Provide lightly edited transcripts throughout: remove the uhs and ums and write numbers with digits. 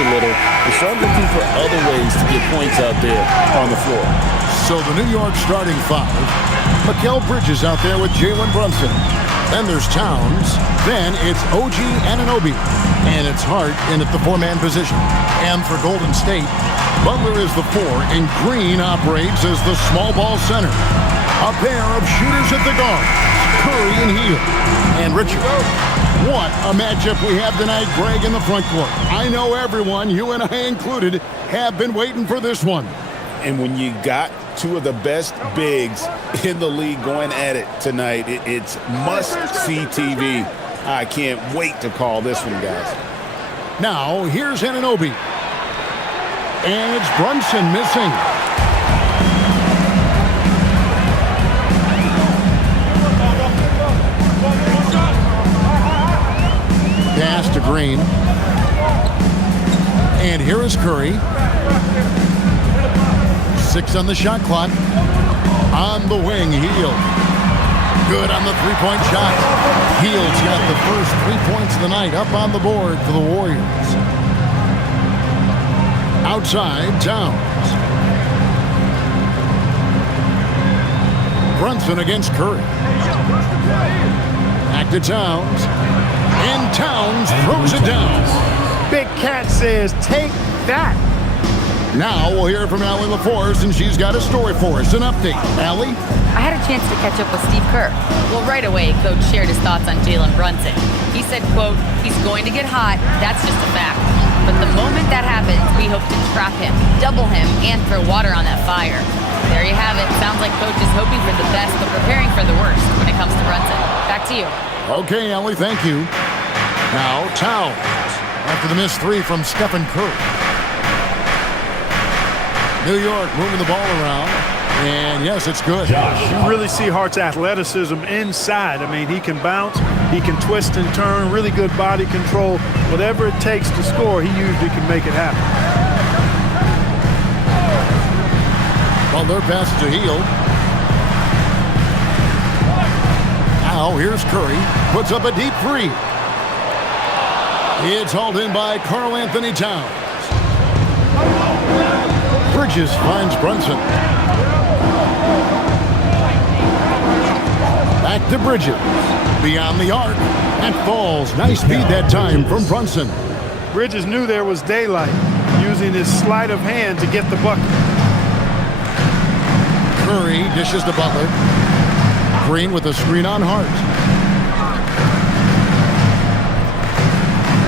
a little and start looking for other ways to get points out there on the floor. So the New York starting five. Mikal Bridges out there with Jalen Brunson. Then there's Towns. Then it's OG Anunoby. And it's Hart in at the four-man position. And for Golden State, Butler is the four, and Green operates as the small ball center. A pair of shooters at the guards, Curry and Hield. And Richard. What a matchup we have tonight, Greg, in the front court. I know everyone, you and I included, have been waiting for this one. And when you got two of the best bigs in the league going at it tonight, it's must-see TV. I can't wait to call this one, guys. Now, here's Anunoby. And it's Brunson missing. Pass to Green. And here is Curry. 6 on the shot clock. On the wing, Hield. Good on the three-point shot. Hield's got the first 3 points of the night up on the board for the Warriors. Outside, Towns. Brunson against Curry. Back to Towns. And Towns throws it down. Big Cat says, take that. Now we'll hear from Allie LaForce, and she's got a story for us. An update. Allie? I had a chance to catch up with Steve Kerr. Well, right away, Coach shared his thoughts on Jalen Brunson. He said, quote, he's going to get hot. That's just a fact. But the moment that happens, we hope to trap him, double him, and throw water on that fire. There you have it. Sounds like Coach is hoping for the best, but preparing for the worst when it comes to Brunson. Back to you. Okay, Allie, thank you. Now, Towns. After the missed three from Stephen Curry. New York moving the ball around. And yes, it's good. You really see Hart's athleticism inside. I mean, he can bounce, he can twist and turn, really good body control. Whatever it takes to score, he usually can make it happen. Butler passes to Hield. Now here's Curry. Puts up a deep three. It's hauled in by Karl Anthony Towns. Bridges finds Brunson. Back to Bridges. Beyond the arc. That falls. Nice feed that time from Brunson. Bridges knew there was daylight, using his sleight of hand to get the bucket. Curry dishes to Butler. Green with a screen on Hart.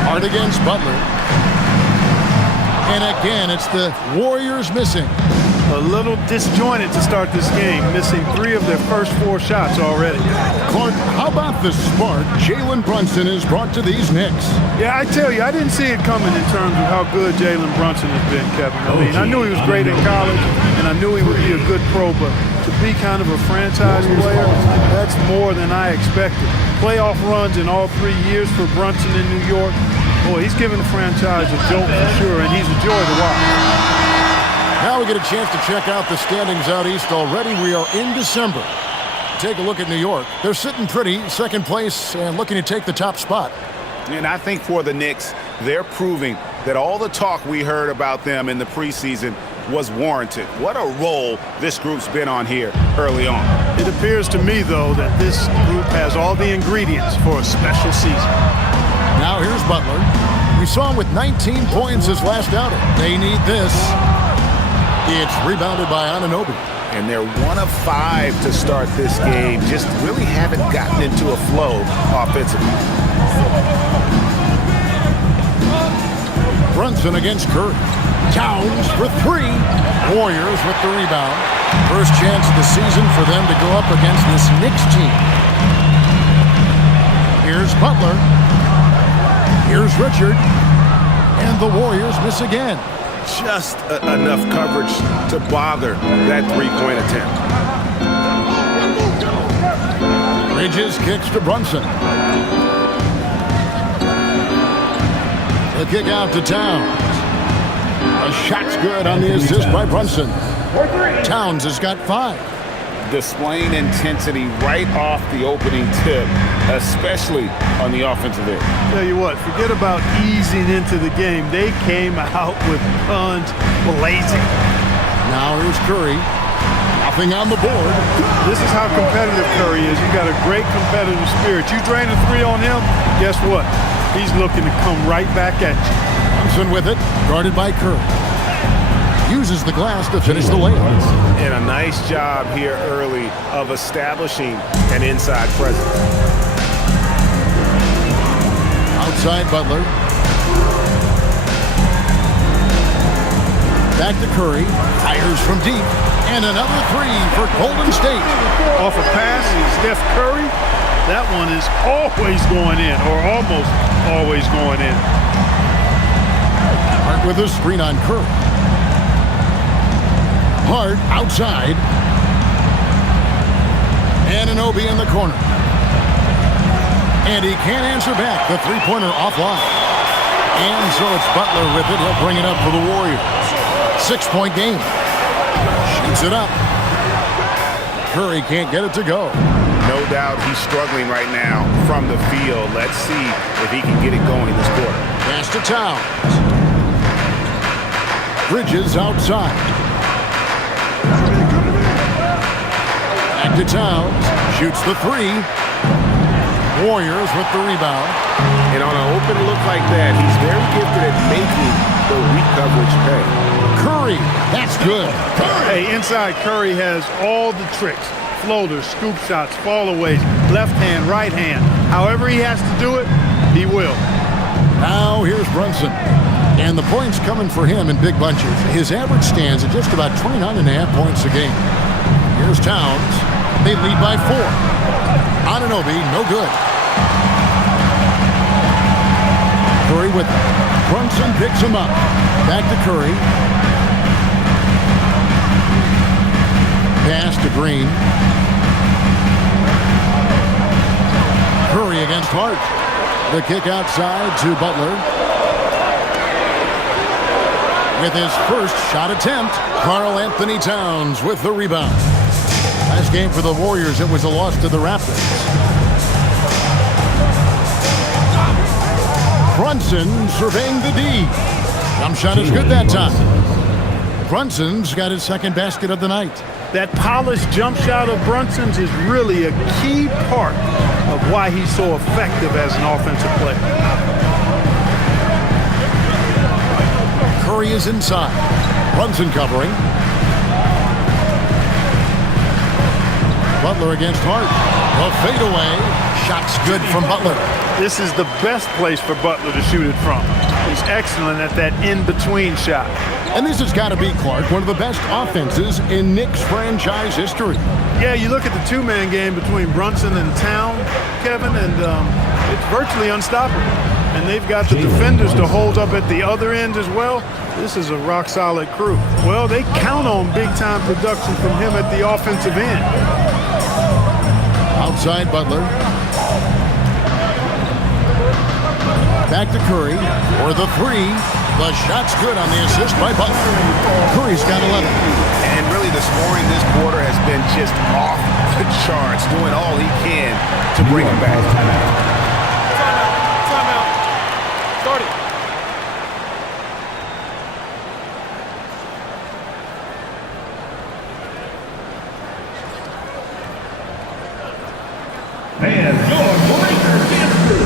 Hart against Butler. And again, it's the Warriors missing. A little disjointed to start this game, missing 3 of their first 4 shots already. Clark, how about the spark Jalen Brunson has brought to these Knicks? Yeah, I tell you, I didn't see it coming in terms of how good Jalen Brunson has been, Kevin. I mean, I knew he was great in college, and I knew he would be a good pro, but to be kind of a franchise player, that's more than I expected. Playoff runs in all 3 years for Brunson in New York. Boy, he's given the franchise a jolt for sure, and he's a joy to watch. Now we get a chance to check out the standings out east already. We are in December. Take a look at New York. They're sitting pretty, second place, and looking to take the top spot. And I think for the Knicks, they're proving that all the talk we heard about them in the preseason was warranted. What a role this group's been on here early on. It appears to me, though, that this group has all the ingredients for a special season. Now here's Butler. We saw him with 19 points his last outing. They need this. It's rebounded by Anunoby. And they're 1 of 5 to start this game. Just really haven't gotten into a flow offensively. Brunson against Curry. Towns for 3. Warriors with the rebound. First chance of the season for them to go up against this Knicks team. Here's Butler. Here's Richard. And the Warriors miss again. Just enough coverage to bother that three-point attempt. Bridges kicks to Brunson. The kick out to Towns. A shot's good on the assist by Brunson. Towns has got 5. displaying intensity right off the opening tip, especially on the offensive end. Tell you what, forget about easing into the game. They came out with guns blazing. Now here's Curry. Nothing on the board. This is how competitive Curry is. You got a great competitive spirit. You drain a three on him, guess what? He's looking to come right back at you. Thompson with it, guarded by Curry. Uses the glass to finish the layup. And a nice job here early of establishing an inside presence. Outside Butler. Back to Curry. Fires from deep. And another three for Golden State. Off a pass, Steph Curry. That one is always going in, or almost always going in. Hart with a screen on Curry. Hart outside. Anunoby in the corner. And he can't answer back. The three-pointer offline. And so it's Butler with it. He'll bring it up for the Warriors. 6-point game. Shoots it up. Curry can't get it to go. No doubt he's struggling right now from the field. Let's see if he can get it going this quarter. Pass to Towns. Bridges outside. Back to Towns. Shoots the three. Warriors with the rebound. And on an open look like that, he's very gifted at making the weak coverage pay. Curry, that's good. Hey, inside Curry has all the tricks. Floaters, scoop shots, fallaways, left hand, right hand. However he has to do it, he will. Now here's Brunson. And the points coming for him in big bunches. His average stands at just about 29.5 points a game. Here's Towns. They lead by 4. Anunoby, no good. Curry with it. Brunson picks him up. Back to Curry. Pass to Green. Curry against Hart. The kick outside to Butler. With his first shot attempt, Karl Anthony Towns with the rebound. Last game for the Warriors, it was a loss to the Raptors. Brunson surveying the D. Jump shot is good that time. Brunson's got his second basket of the night. That polished jump shot of Brunson's is really a key part of why he's so effective as an offensive player. Curry is inside. Brunson covering. Butler against Hart. A fadeaway. Shot's good from Butler. This is the best place for Butler to shoot it from. He's excellent at that in-between shot. And this has got to be, Clark, one of the best offenses in Knicks franchise history. Yeah, you look at the two-man game between Brunson and Town, Kevin, and it's virtually unstoppable. And they've got the defenders to hold up at the other end as well. This is a rock-solid crew. Well, they count on big-time production from him at the offensive end. Outside Butler. Back to Curry for the three. The shot's good on the assist by Butler. Curry's got 11. And really the scoring this quarter has been just off the charts, doing all he can to bring him back. Timeout. Start it. And your Lakers history.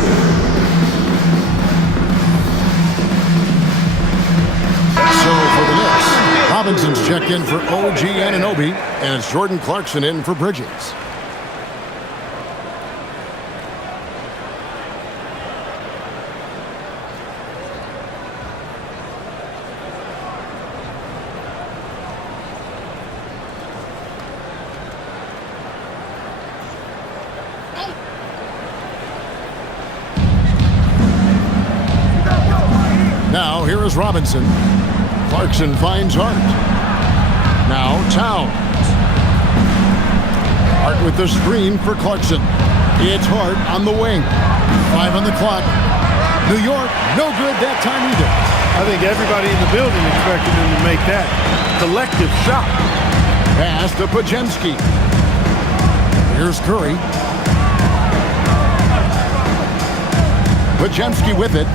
So for the Knicks, Robinson's checked in for OG Anunoby, and it's Jordan Clarkson in for Bridges. Now here is Robinson. Clarkson finds Hart. Now Towns. Hart with the screen for Clarkson. It's Hart on the wing. 5 on the clock. New York, no good that time either. I think everybody in the building expected him to make that collective shot. Pass to Pajemski. Here's Curry. Pajemski with it.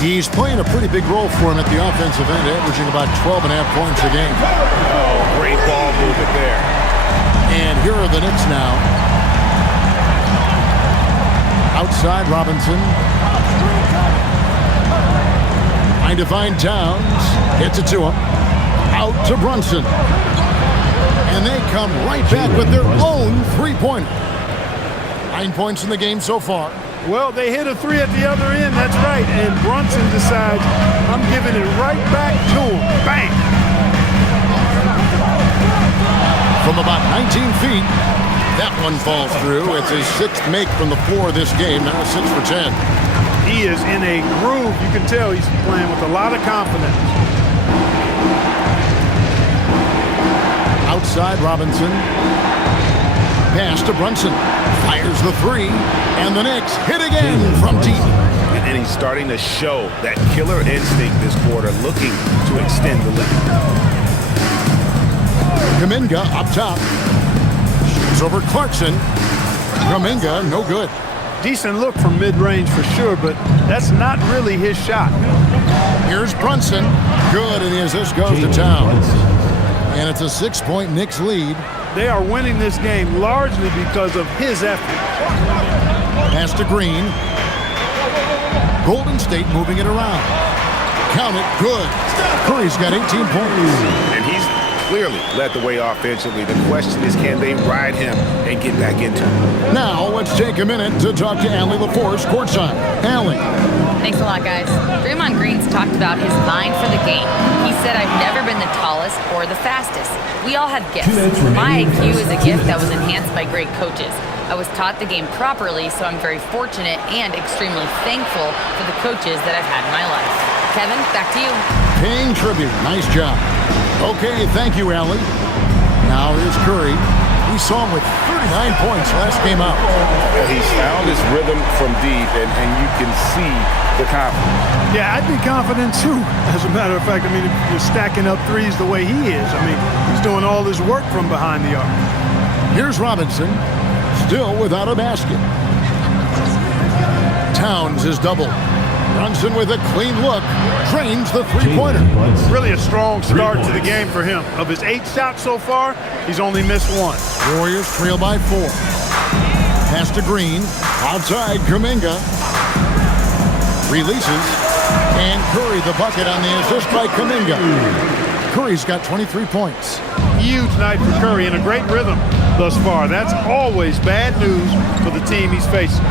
He's playing a pretty big role for him at the offensive end, averaging about 12.5 points a game. Oh, great ball movement there. And here are the Knicks now. Outside Robinson. Trying to find Towns. Gets it to him. Out to Brunson. And they come right back with their own three-pointer. 9 points in the game so far. Well, they hit a three at the other end, that's right. And Brunson decides, I'm giving it right back to him. Bang! From about 19 feet, that one falls through. It's his sixth make from the floor this game, now 6 for 10. He is in a groove. You can tell he's playing with a lot of confidence. Outside Robinson. Pass to Brunson. Fires the three. And the Knicks hit again from deep. And he's starting to show that killer instinct this quarter, looking to extend the lead. Kuminga up top. Shoots over Clarkson. Kuminga, no good. Decent look from mid-range for sure, but that's not really his shot. Here's Brunson. Good, and the assist goes to Towns. And it's a 6-point Knicks lead. They are winning this game largely because of his effort. Pass to Green. Golden State moving it around. Count it, good. Curry's got 18 points. And he's clearly led the way offensively. The question is, can they ride him and get back into it? Now, let's take a minute to talk to Allie LaForce courtside. Allie. Thanks a lot, guys. Draymond Green's talked about his mind for the game. He said, I've never been the tallest or the fastest. We all have gifts. My IQ is a gift that was enhanced by great coaches. I was taught the game properly, so I'm very fortunate and extremely thankful for the coaches that I've had in my life. Kevin, back to you. Paying tribute. Nice job. Okay, thank you, Allie. Now here's Curry. We saw him with 39 points last game out. Well, he's found his rhythm from deep, and you can see the confidence. Yeah, I'd be confident too. As a matter of fact, I mean, if you're stacking up threes the way he is, I mean, he's doing all this work from behind the arc. Here's Robinson, still without a basket. Towns is doubled. Brunson with a clean look, drains the three-pointer. Really a strong start to the game for him. Of his 8 shots so far, he's only missed 1. Warriors trail by 4. Pass to Green, outside Kuminga. Releases, and Curry the bucket on the assist by Kuminga. Curry's got 23 points. Huge night for Curry and a great rhythm thus far. That's always bad news for the team he's facing.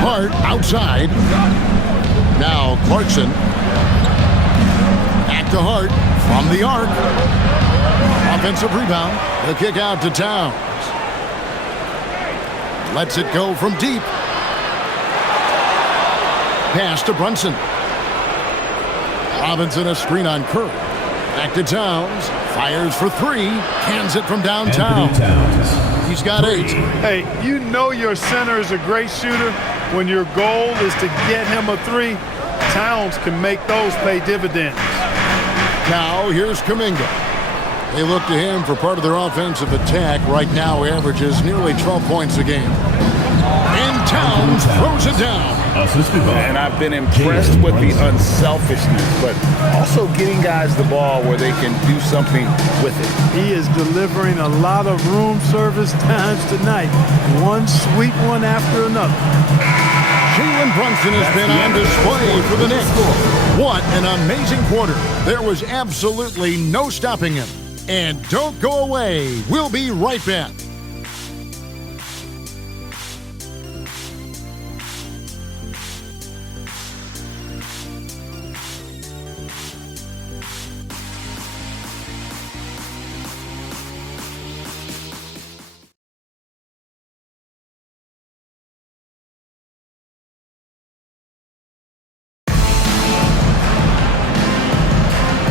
Hart outside. Now Clarkson. Back to Hart from the arc. Offensive rebound. The kick out to Towns. Lets it go from deep. Pass to Brunson. Robinson a screen on Curry. Back to Towns. Fires for 3. Cans it from downtown. He's got 8. Hey, you know your center is a great shooter when your goal is to get him a 3. Towns can make those pay dividends. Now here's Kuminga. They look to him for part of their offensive attack. Right now averages nearly 12 points a game. And Towns throws it down. And I've been impressed with the unselfishness, but also getting guys the ball where they can do something with it. He is delivering a lot of room service times tonight. One sweet one after another. Jalen Brunson has been on display for the Knicks. What an amazing quarter. There was absolutely no stopping him. And don't go away. We'll be right back.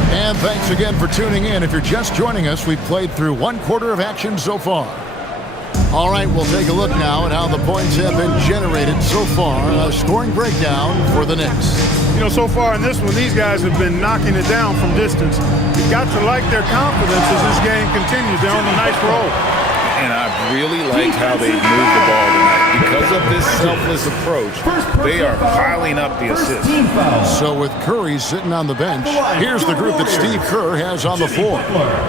And thanks again for tuning in. If you're just joining us, we've played through 1 quarter of action so far. All right, we'll take a look now at how the points have been generated so far. A scoring breakdown for the Knicks. You know, so far in this one, these guys have been knocking it down from distance. You've got to like their confidence as this game continues. They're on a nice roll. And I really like how they've moved the ball tonight. Because of this selfless approach, they are piling up the assists. So with Curry sitting on the bench, here's the group that Steve Kerr has on the floor.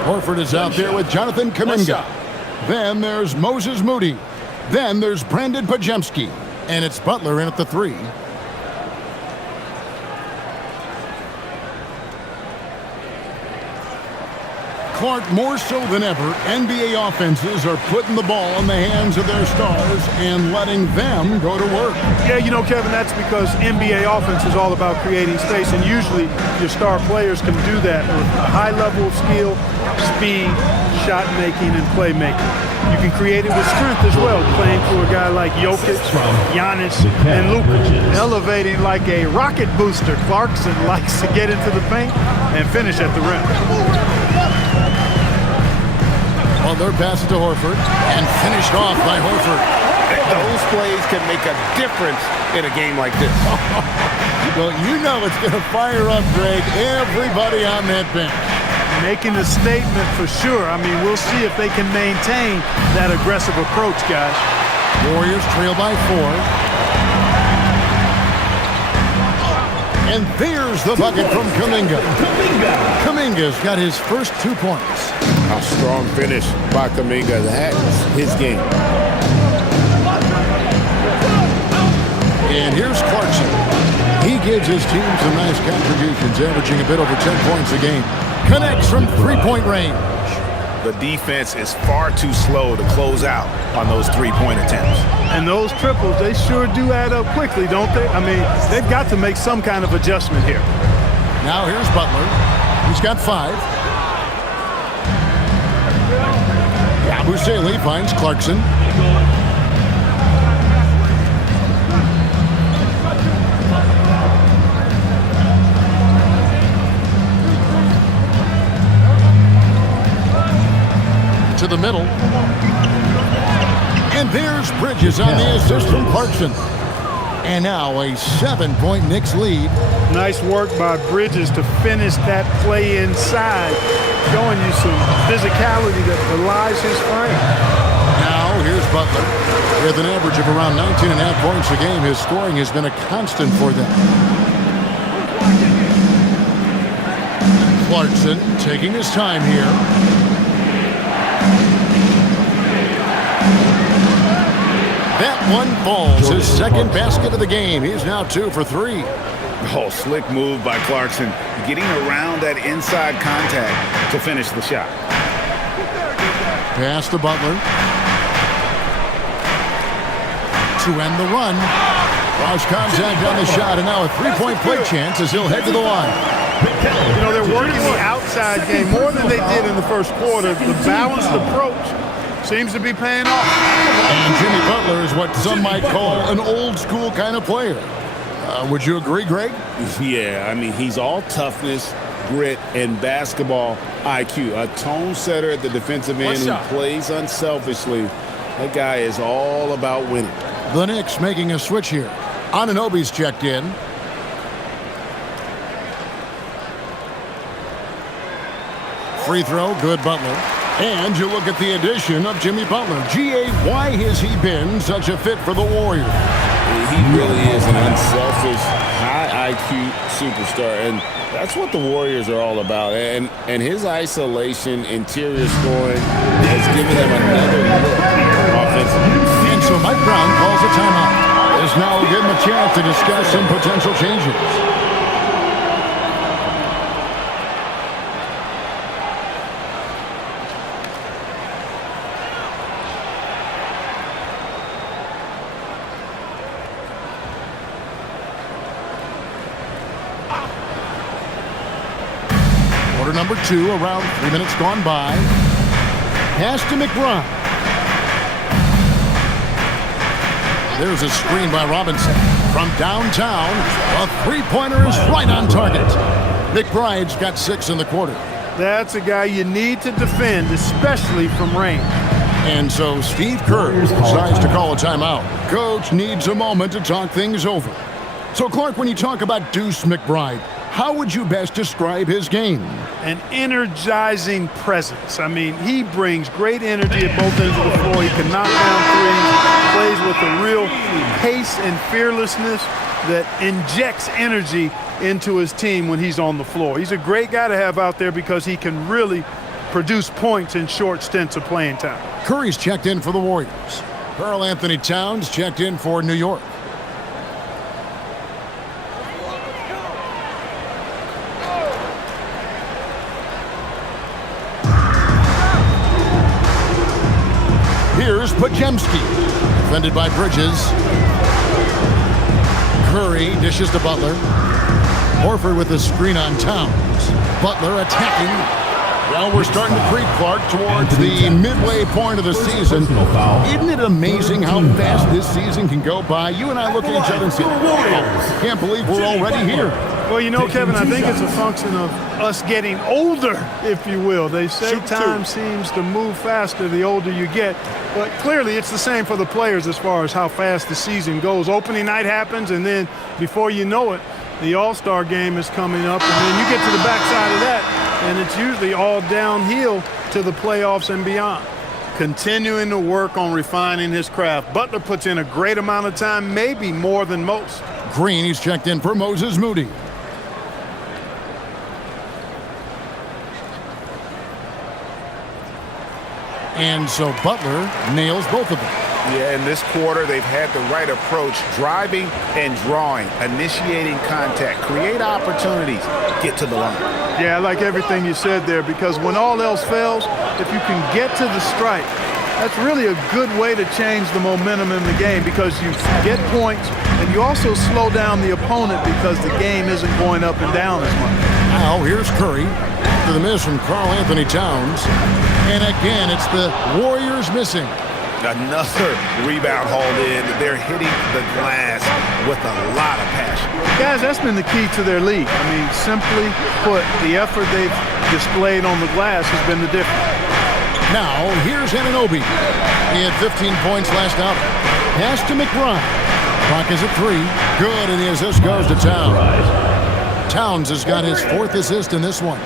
Horford is out there with Jonathan Kuminga. Then there's Moses Moody. Then there's Brandon Pajemski. And it's Butler in at the 3. Clark, more so than ever, NBA offenses are putting the ball in the hands of their stars and letting them go to work. Yeah, you know, Kevin, that's because NBA offense is all about creating space, and usually your star players can do that with a high level of skill, speed, shot making, and playmaking. You can create it with strength as well, playing for a guy like Jokic, Giannis, and Luka. Elevating like a rocket booster, Clarkson likes to get into the paint and finish at the rim. Butler passes to Horford and finished off by Horford. Those plays can make a difference in a game like this. Well, you know it's going to fire up, Greg, everybody on that bench. Making a statement for sure. I mean, we'll see if they can maintain that aggressive approach, guys. Warriors trail by 4. And there's the bucket from Kuminga. Kuminga's got his first 2 points. A strong finish by Kuminga. That's his game. And here's Clarkson. He gives his team some nice contributions, averaging a bit over 10 points a game. Connects from 3-point range. The defense is far too slow to close out on those 3-point attempts. And those triples, they sure do add up quickly, don't they? I mean, they've got to make some kind of adjustment here. Now here's Butler. He's got 5. Buscemi finds Clarkson. To the middle. And there's Bridges on the assist from Clarkson. And now a 7-point Knicks lead. Nice work by Bridges to finish that play inside, showing you some physicality that belies his frame. Now here's Butler. With an average of around 19.5 points a game, his scoring has been a constant for them. Clarkson taking his time here. That one falls, his second basket of the game. He's now 2 for 3. Oh, slick move by Clarkson, getting around that inside contact to finish the shot. Pass to Butler. To end the run. Cross contact on the shot, and now a 3-point play chance as he'll head to the line. You know, they're working the outside game more than they did in the first quarter. The balanced approach seems to be paying off. And Jimmy Butler is what some might call an old-school kind of player. Would you agree, Greg? Yeah, I mean, he's all toughness, grit, and basketball IQ. A tone setter at the defensive end who plays unselfishly. That guy is all about winning. The Knicks making a switch here. Anunoby's checked in. Free throw, good Butler. And you look at the addition of Jimmy Butler. G.A., why has he been such a fit for the Warriors? He really is an unselfish, high IQ superstar, and that's what the Warriors are all about. And his isolation, interior scoring has given them another look offensively. And so Mike Brown calls a timeout. This now will give him a chance to discuss some potential changes. Number 2, around 3 minutes gone by. Pass to McBride. There's a screen by Robinson. From downtown, a 3-pointer is right on target. McBride's got 6 in the quarter. That's a guy you need to defend, especially from range. And so Steve Kerr decides to call a timeout. Coach needs a moment to talk things over. So, Clark, when you talk about Deuce McBride, How would you best describe his game? An energizing presence. I mean, he brings great energy at both ends of the floor. He can knock down threes, plays with a real pace and fearlessness that injects energy into his team when he's on the floor. He's a great guy to have out there because he can really produce points in short stints of playing time. Curry's checked in for the Warriors. Karl Anthony Towns checked in for New York. Here's Podziemski, defended by Bridges. Curry dishes to Butler. Horford with a screen on Towns. Butler attacking. Well, we're starting to creep, Clark, towards the midway point of the season. Isn't it amazing how fast this season can go by? You and I look at each other and say, wow, can't believe we're already here. Well, you know, Kevin, I think it's a function of us getting older, if you will. They say time seems to move faster the older you get. But clearly it's the same for the players as far as how fast the season goes. Opening night happens, and then before you know it, the All-Star game is coming up, and then you get to the backside of that, and it's usually all downhill to the playoffs and beyond. Continuing to work on refining his craft. Butler puts in a great amount of time, maybe more than most. Green, he's checked in for Moses Moody. And so Butler nails both of them. Yeah, in this quarter, they've had the right approach, driving and drawing, initiating contact, create opportunities, get to the line. Yeah, I like everything you said there, because when all else fails, if you can get to the stripe, that's really a good way to change the momentum in the game, because you get points and you also slow down the opponent because the game isn't going up and down as much. Now here's Curry to the miss from Karl Anthony Towns. And again, it's the Warriors missing. Another rebound hauled in. They're hitting the glass with a lot of passion. Guys, that's been the key to their league. I mean, simply put, the effort they've displayed on the glass has been the difference. Now, here's Anunoby. He had 15 points last out. Pass to McBride. Clock is at 3. Good, and the assist goes to Towns. Towns has got his 4th assist in this one.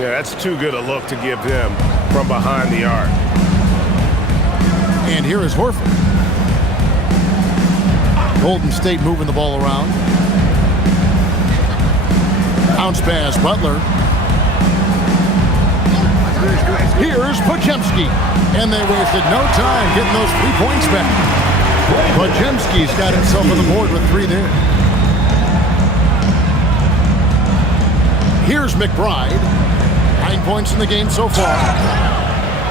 Yeah, that's too good a look to give them from behind the arc. And here is Horford. Golden State moving the ball around. Bounce pass, Butler. Here's Podziemski. And they wasted no time getting those 3 points back. Podziemski's got himself on the board with 3 there. Here's McBride. 9 points in the game so far.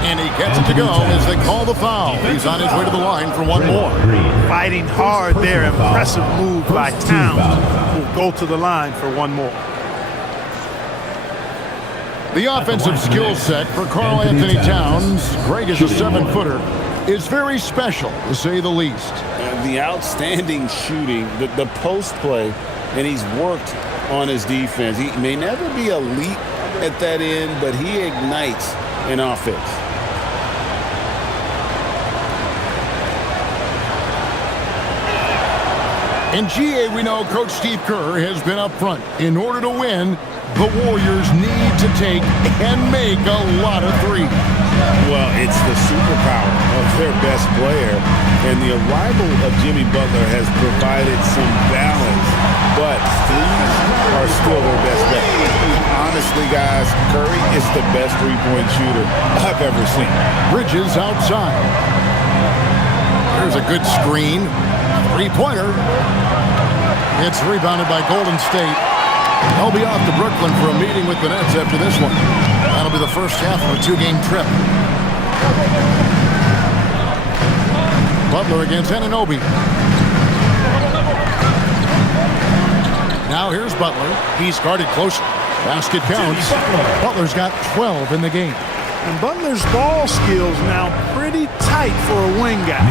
And he gets it to go as they call the foul. He's on his way to the line for one more. Fighting hard there. Impressive move by Towns, who go to the line for one more. The offensive skill set for Karl Anthony Towns, Greg is a 7-footer, is very special, to say the least. The outstanding shooting, the post play, and he's worked on his defense. He may never be elite at that end, but he ignites an offense. In GA, we know Coach Steve Kerr has been up front. In order to win, the Warriors need to take and make a lot of threes. Well, it's the superpower of their best player, and the arrival of Jimmy Butler has provided some balance, but threes are still their best bet. Honestly, guys, Curry is the best three-point shooter I've ever seen. Bridges outside. There's a good screen. Three-pointer. It's rebounded by Golden State. They'll be off to Brooklyn for a meeting with the Nets after this one. That'll be the first half of a 2-game trip. Butler against Anunoby. Now here's Butler. He's guarded closely. Basket counts. Butler's got 12 in the game. And Butler's ball skills now pretty tight for a wing guy.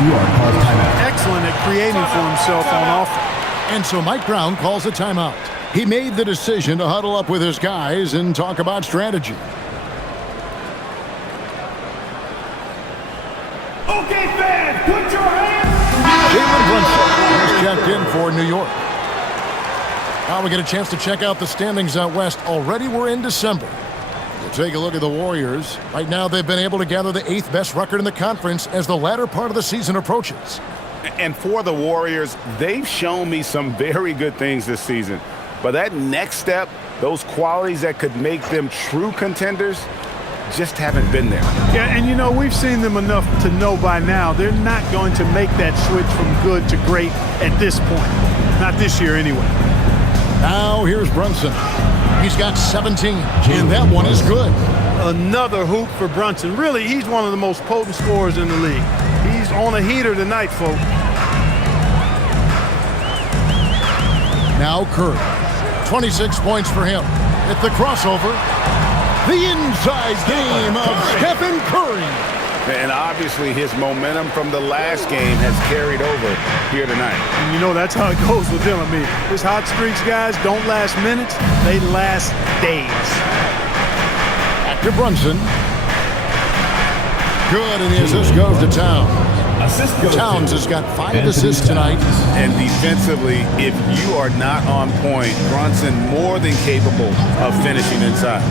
Excellent at creating for himself on offense. And so Mike Brown calls a timeout. He made the decision to huddle up with his guys and talk about strategy. Okay, fans, put your hands. Jalen Brunson is checked in for New York. Now we get a chance to check out the standings out west. Already we're in December. We'll take a look at the Warriors. Right now they've been able to gather the 8th best record in the conference as the latter part of the season approaches. And for the Warriors, they've shown me some very good things this season. But that next step, those qualities that could make them true contenders, just haven't been there. Yeah, and you know, we've seen them enough to know by now they're not going to make that switch from good to great at this point. Not this year anyway. Now here's Brunson. He's got 17, and that one is good. Another hoop for Brunson. Really, he's one of the most potent scorers in the league. He's on a heater tonight, folks. Now Curry. 26 points for him. At the crossover, the inside game of Stephen Curry. And obviously his momentum from the last game has carried over here tonight. And you know, that's how it goes with him. I mean, his hot streaks, guys, don't last minutes. They last days. Back to Brunson. Good, and the assist goes to Towns. Towns has got 5 assists tonight. And defensively, if you are not on point, Brunson more than capable of finishing inside.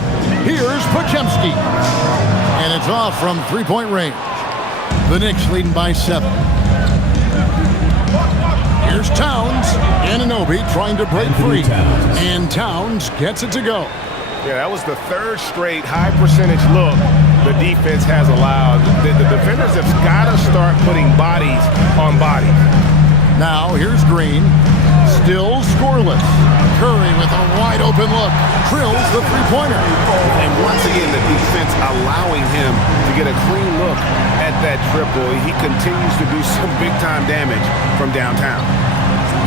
Here's Podziemski. And it's off from three-point range. The Knicks leading by 7. Here's Towns. Anunoby trying to break free. And Towns gets it to go. Yeah, that was the 3rd straight high-percentage look the defense has allowed. The defenders have got to start putting bodies on bodies. Now here's Green. Still scoreless. Curry with a wide-open look. Drills the three-pointer. And once again, the defense allowing him to get a clean look at that triple. He continues to do some big-time damage from downtown.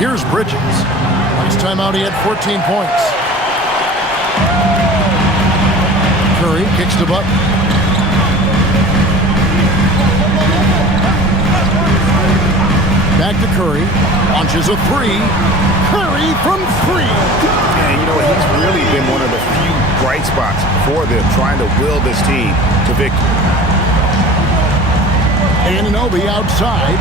Here's Bridges. Last time out, he had 14 points. Curry kicks the bucket. Back to Curry. Launches a 3. Curry from 3. And you know, he's really been one of the few bright spots for them, trying to will this team to victory. Anunoby outside.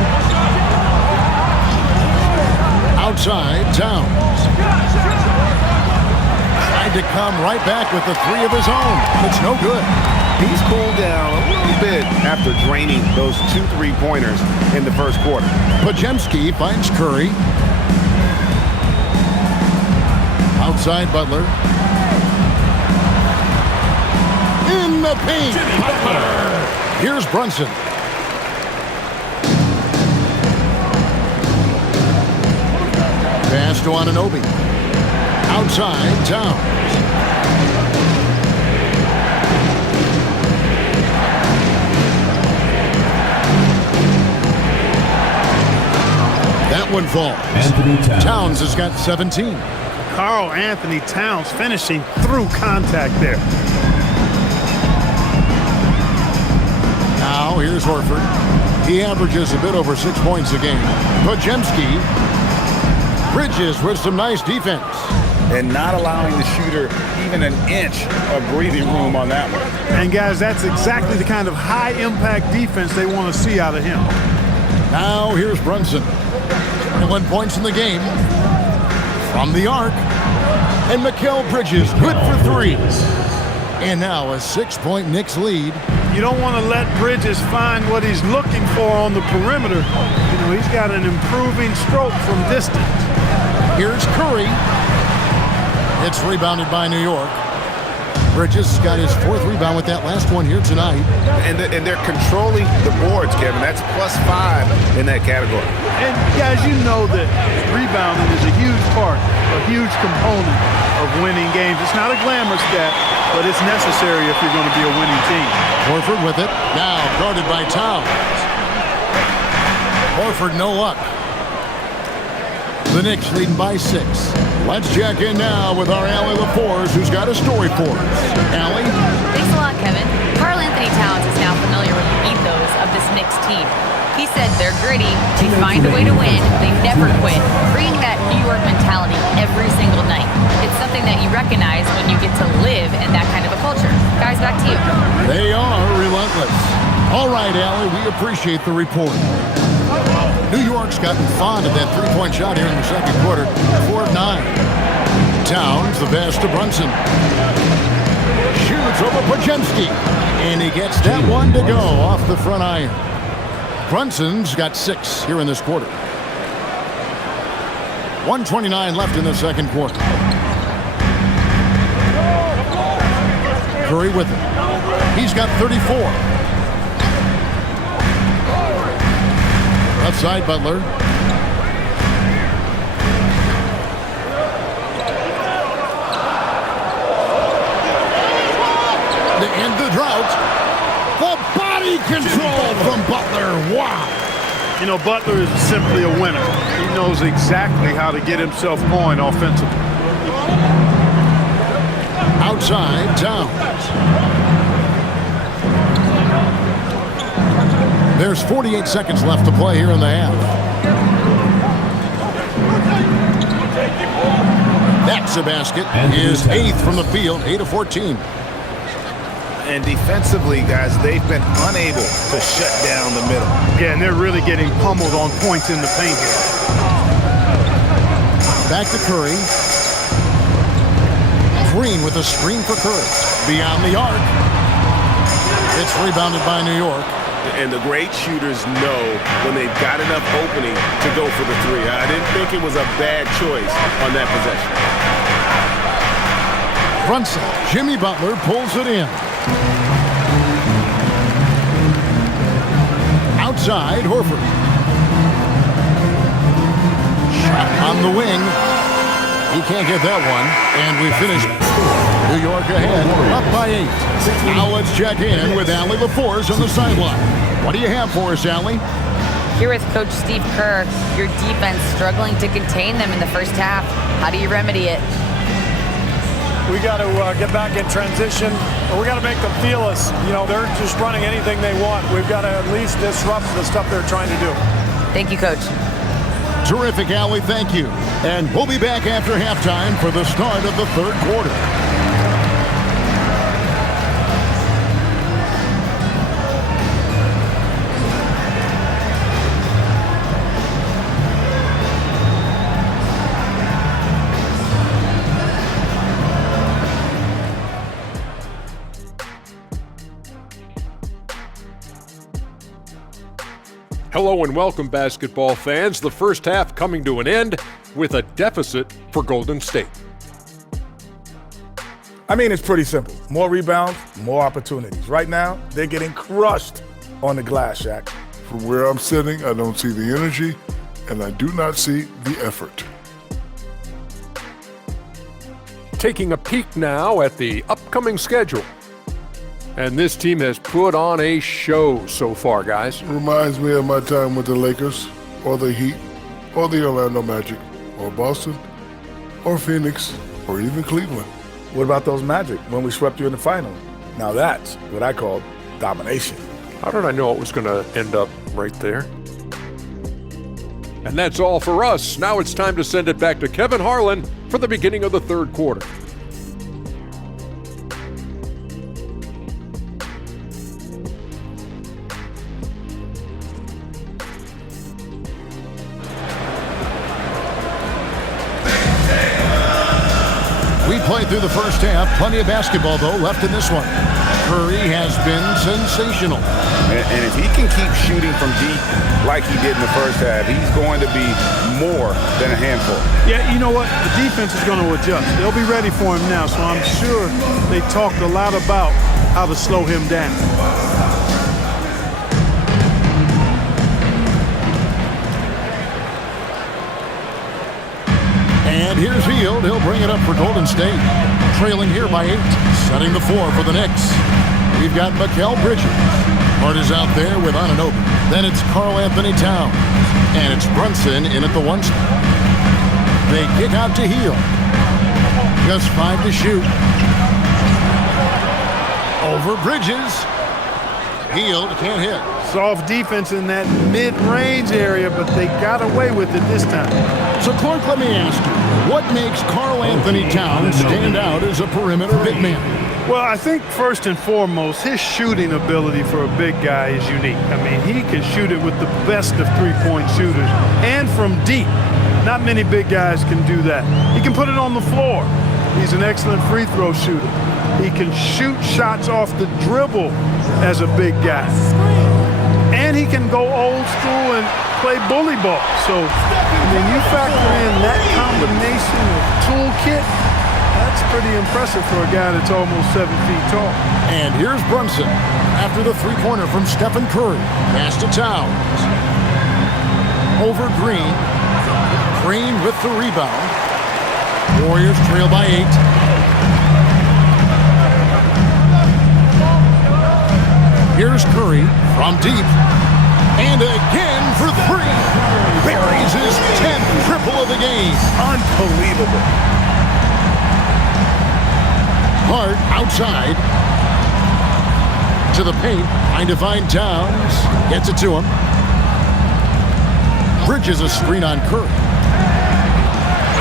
Outside, Towns. Tried to come right back with the 3 of his own. It's no good. He's cooled down a little bit after draining those 2 3-pointers in the first quarter. Podziemski finds Curry. Outside Butler. In the paint. Butler. Here's Brunson. Pass to Anunoby. Outside, Towns. That one falls. Towns has got 17. Karl Anthony Towns finishing through contact there. Now here's Horford. He averages a bit over 6 points a game. Podziemski. Bridges with some nice defense. And not allowing the shooter even an inch of breathing room on that one. And guys, that's exactly the kind of high-impact defense they want to see out of him. Now here's Brunson. 21 points in the game. From the arc. And Mikal Bridges good for 3. And now a 6-point Knicks lead. You don't want to let Bridges find what he's looking for on the perimeter. You know, he's got an improving stroke from distance. Here's Curry. It's rebounded by New York. Bridges got his 4th rebound with that last one here tonight. And they're controlling the boards, Kevin. That's +5 in that category. And guys, you know that rebounding is a huge part, a huge component of winning games. It's not a glamour stat, but it's necessary if you're going to be a winning team. Horford with it. Now guarded by Towns. Horford no luck. The Knicks leading by 6. Let's check in now with our Allie LaForce, who's got a story for us. Allie? Thanks a lot, Kevin. Karl Anthony Towns is now familiar with the ethos of this Knicks team. He said they're gritty, they find a way to win, they never quit, bringing that New York mentality every single night. It's something that you recognize when you get to live in that kind of a culture. Guys, back to you. They are relentless. All right, Allie, we appreciate the report. New York's gotten fond of that 3-point shot here in the second quarter. 4 of 9. Towns, the pass to Brunson. Shoots over Pajemski. And he gets that one to go off the front iron. Brunson's got 6 here in this quarter. 1:29 left in the second quarter. Curry with it. He's got 34. Outside Butler. To end the drought. The body control from Butler. Wow. You know, Butler is simply a winner. He knows exactly how to get himself going offensively. Outside Towns. There's 48 seconds left to play here in the half. That's a basket. His 8th from the field, 8 of 14. And defensively, guys, they've been unable to shut down the middle. Yeah, and they're really getting pummeled on points in the paint here. Back to Curry. Green with a screen for Curry. Beyond the arc. It's rebounded by New York. And the great shooters know when they've got enough opening to go for the 3. I didn't think it was a bad choice on that possession. Brunson. Jimmy Butler pulls it in. Outside, Horford. Shot on the wing. He can't get that one. And we finish. New York ahead, up by 8. Now let's check in with Allie LaForce on the sideline. What do you have for us, Allie? Here with Coach Steve Kerr, your defense struggling to contain them in the first half. How do you remedy it? We got to get back in transition, or we got to make them feel us. You know, they're just running anything they want. We've got to at least disrupt the stuff they're trying to do. Thank you, Coach. Terrific, Allie. Thank you. And we'll be back after halftime for the start of the third quarter. Hello and welcome, basketball fans. The first half coming to an end with a deficit for Golden State. I mean, it's pretty simple. More rebounds, more opportunities. Right now, they're getting crushed on the glass, Shaq. From where I'm sitting, I don't see the energy, and I do not see the effort. Taking a peek now at the upcoming schedule. And this team has put on a show so far, guys. Reminds me of my time with the Lakers, or the Heat, or the Orlando Magic, or Boston, or Phoenix, or even Cleveland. What about those Magic when we swept you in the final? Now that's what I call domination. How did I know it was going to end up right there? And that's all for us. Now it's time to send it back to Kevin Harlan for the beginning of the third quarter. Played through the first half. Plenty of basketball, though, left in this one. Curry has been sensational. And if he can keep shooting from deep like he did in the first half, he's going to be more than a handful. Yeah, you know what? The defense is going to adjust. They'll be ready for him now, so I'm sure they talked a lot about how to slow him down. And here's Hield. He'll bring it up for Golden State. Trailing here by 8. Setting the floor for the Knicks. We've got Mikal Bridges. Hart is out there with Anunoby. Then it's Karl Anthony Towns. And it's Brunson in at the 1 spot. They kick out to Hield. Just 5 to shoot. Over Bridges. Hield can't hit. Soft defense in that mid-range area, but they got away with it this time. So, Clark, let me ask you, what makes Karl Anthony Towns stand out as a perimeter big man? Well, I think first and foremost, his shooting ability for a big guy is unique. I mean, he can shoot it with the best of three-point shooters and from deep. Not many big guys can do that. He can put it on the floor. He's an excellent free throw shooter. He can shoot shots off the dribble as a big guy. And he can go old school and play bully ball. So, I mean, you factor in that combination of toolkit, that's pretty impressive for a guy that's almost 7 feet tall. And here's Brunson after the three-pointer from Stephen Curry. Pass to Towns. Over Green. Green with the rebound. Warriors trail by 8. Here's Curry from deep. And again for 3. Buries his 10th triple of the game. Unbelievable. Hart outside. To the paint. Trying to find Towns. Gets it to him. Bridges a screen on Curry.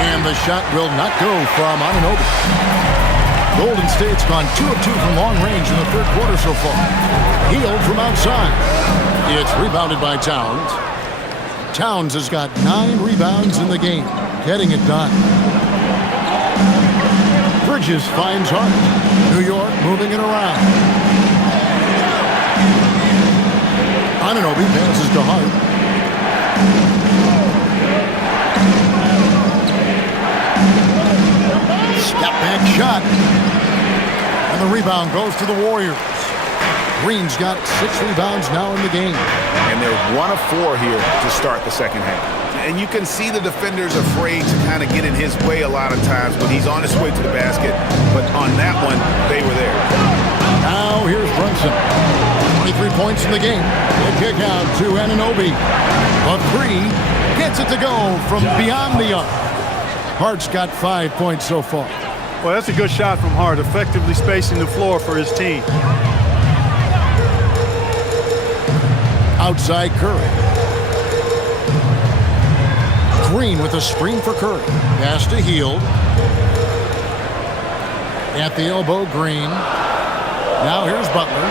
And the shot will not go from Anunoby. Golden State's gone 2 of 2 from long range in the third quarter so far. Healed from outside. It's rebounded by Towns. Towns has got 9 rebounds in the game, getting it done. Bridges finds Hart. New York moving it around. Anunoby passes to Hart. Step back shot. And the rebound goes to the Warriors. Green's got 6 rebounds now in the game. And they're 1 of 4 here to start the second half. And you can see the defenders afraid to kind of get in his way a lot of times when he's on his way to the basket. But on that one, they were there. Now here's Brunson. 23 points in the game. The kick out to Anunoby. A 3 gets it to go from beyond the arc. Hart's got 5 points so far. Well, that's a good shot from Hart, effectively spacing the floor for his team. Outside Curry. Green with a screen for Curry. Pass to Hield. At the elbow, Green. Now here's Butler.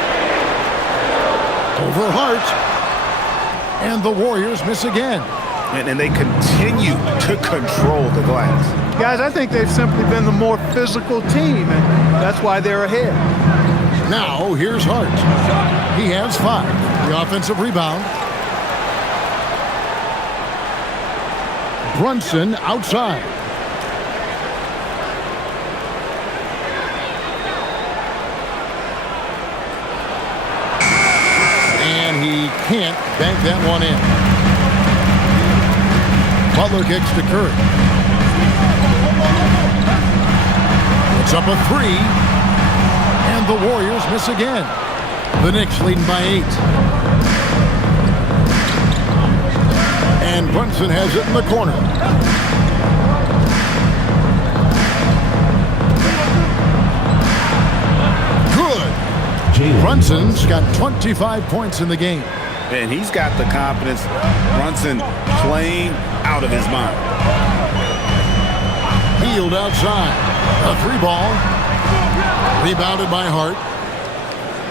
Over Hart. And the Warriors miss again. And they continue to control the glass. Guys, I think they've simply been the more physical team, and that's why they're ahead. Now here's Hart. He has 5. The offensive rebound. Brunson outside. And he can't bank that one in. Butler kicks to Curry. It's up a 3. And the Warriors miss again. The Knicks leading by 8. And Brunson has it in the corner. Good. Brunson's got 25 points in the game. And he's got the confidence. Brunson playing out of his mind. Hield outside. A 3-ball. Rebounded by Hart.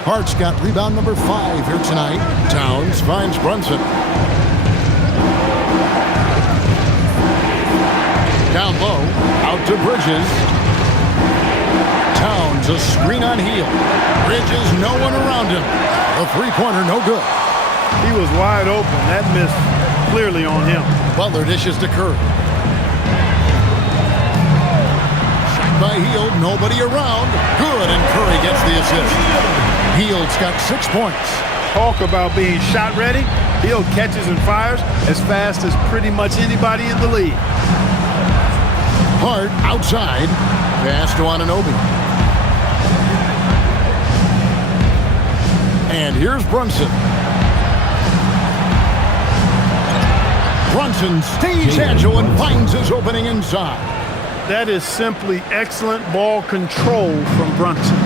Hart's got rebound number 5 here tonight. Towns finds Brunson. Down low. Out to Bridges. Towns a screen on Hield. Bridges, no one around him. A 3-pointer, no good. He was wide open. That missed clearly on him. Butler dishes to Curry. Shot by Hield, nobody around. Good, and Curry gets the assist. Hield's got 6 points. Talk about being shot ready. Hield catches and fires as fast as pretty much anybody in the league. Hart outside. Pass to Anunoby. And here's Brunson. Brunson stays agile and finds his opening inside. That is simply excellent ball control from Brunson.